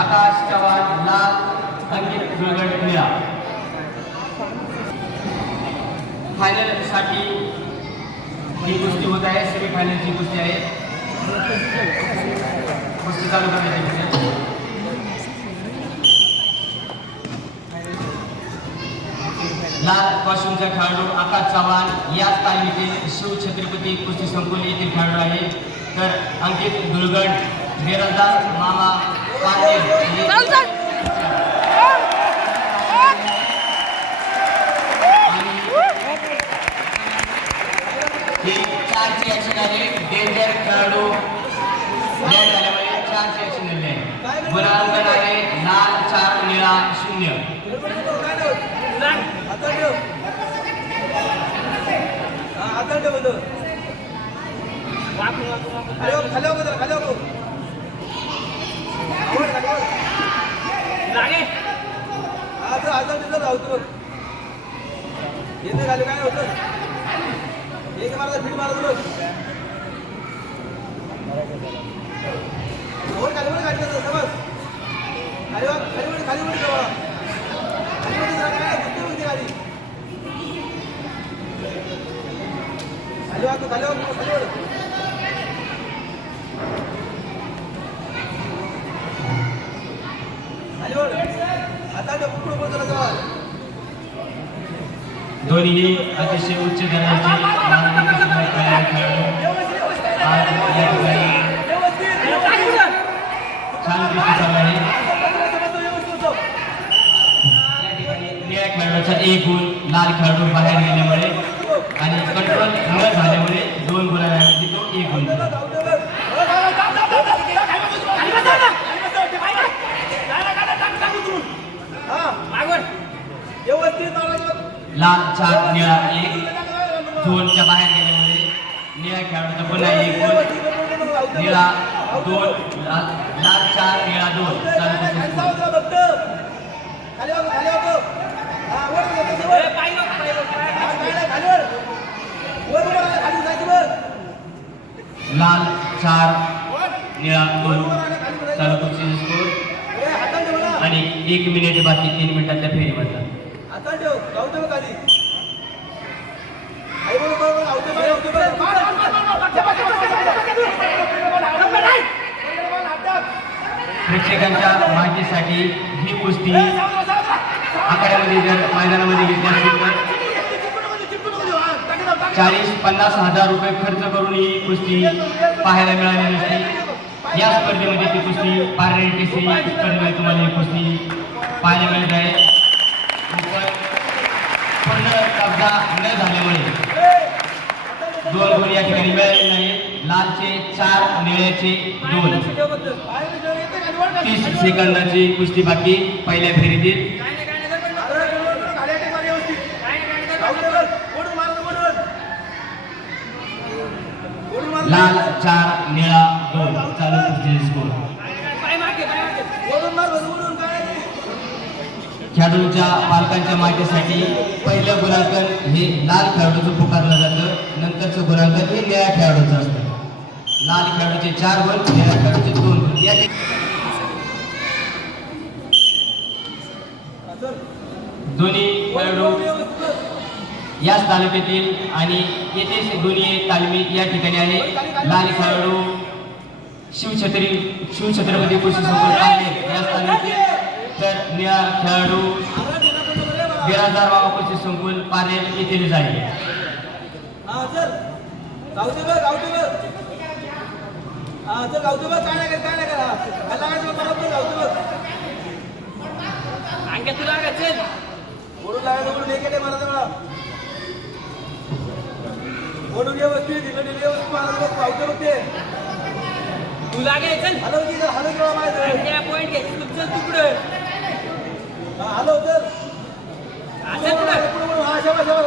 आकाश चव्हाण लाल अंकित दुर्गड निळा फायनलसाठी ही गोष्टी होत आहे सेमी फायनलची गोष्टी आहे. गोष्टी चालू करण्याची लाल कॉस्ट्युमचा खेळाडू आकाश चव्हाण याच तालमीतील शिवछत्रपती कुस्ती संकुल येथील खेळाडू आहे. तर अंकित दुर्गड बेरजदार मामा पाटील हे- चारची ऍक्शन आहे डेंजर खेळाडू लेट झाल्यामुळे ऍक्शन झाली आहे गुणांकन आहे लाल चार निळा शून्य येते खाली काय होतं? एक मारता फिट मारत बघ. वर खाली वर काढलं समज. खाली वर खाली वर खाली वर जावा खाली वर काय? होती खाली खाली वाग खाली वाग खाली वर. आता डबल पुढे जरा जावा दोन्ही अतिशय उच्च दर्जाचे मानवी कुस्तीगीर खेळाडू आज या ठिकाणी छान कुस्ती चालू आहे या ठिकाणी निळ्या खेळाडूचा एक गुण लाल खेळाडू बाहेर गेल्यामुळे आणि कंट्रोल न झाल्यामुळे दोन गुणांऐवजी तो एक गुण दिला. लाल चार निळा एक दोनच्या बाहेर गेल्यामुळे निळ्या खेळाडूचा पुन्हा एक गुण निळा दोन लाल चार निळा दोन. लाल चार निळा दोन. चालू कुस्तीचा स्कोर आणि एक मिनिट बाकी तीन मिनिटाच्या फेरीमधला आता ठेव गावते बघ खाली आई बरोबर गावते बघ गावते प्रेक्षकांच्या माहितीसाठी ही कुस्ती आखाड्यामध्ये जर मैदानामध्ये घेतली असेल तर चाळीस पन्नास हजार रुपये खर्च करून ही कुस्ती पाहायला मिळाली नसती या स्पर्धेमध्ये ती कुस्ती पारनेर स्पर्धेमध्ये तुम्हाला ही कुस्ती पाहायला मिळत आहे. पण पूर्ण कब्जा न झाल्यामुळे दोन गुण या ठिकाणी मिळालेले नाही लालचे चार निळ्याचे दोन. तीस सेकंदाची कुस्ती बाकी पहिल्या फेरीतील. लाल चार निळा दोन. चालू कुस्तीचे स्कोर खेळाडूंच्या पालकांच्या माहितीसाठी पहिलं गुणांकन हे लाल खेळाडूचं पुकारलं गुणांकन हे निळ्या खेळाडूचं असतं. लाल खेळाडूचे चार गुण निळ्या खेळाडूचे दोन गुण या दोन्ही खेळाडू याच तालुक्यातील आणि येथेच दोन्ही तालमी या ठिकाणी आहे. लाल खेळाडू शिवछत्री शिवछत्रपती कृषी संकुल याच तालुक्यातील तर निळा खेळाडू बिराजदार बाबा कृषी संकुल पारेल येथील आहे गावते बघ गावते बघ हा चल गावते बघ काय नाही काय नाही कर हा खाल्ला काय तुला बरोबर गावते बघ ओढून लागायचं म्हणून हे केले मला तेवढा ओढून व्यवस्थित दिलं दिलं व्यवस्थित मला बघ गावते बघ ते हलव की जरा, हलव किंवा माहिती हा हलव चल. पुढं वळून, पुढं. वळून, हा शाबास शाबास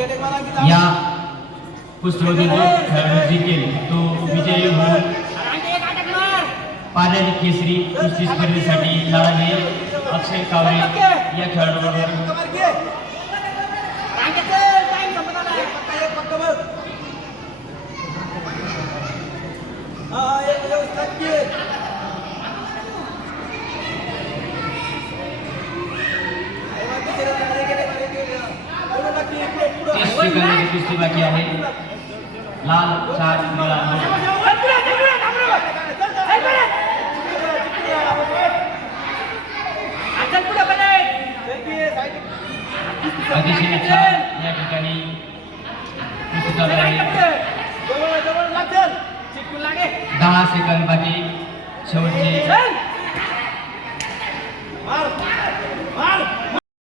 या कुस्तीमध्ये जो तो विजय होऊन पाण्याची केसरी कुस्ती स्पर्धेसाठी अक्षय कावळे या खेळाडूबरोबर एक कुस्ती बाकी आहे. लाल चार निळा अतिशय छान या ठिकाणी दहा सेकंद बाकी. शेवटचे.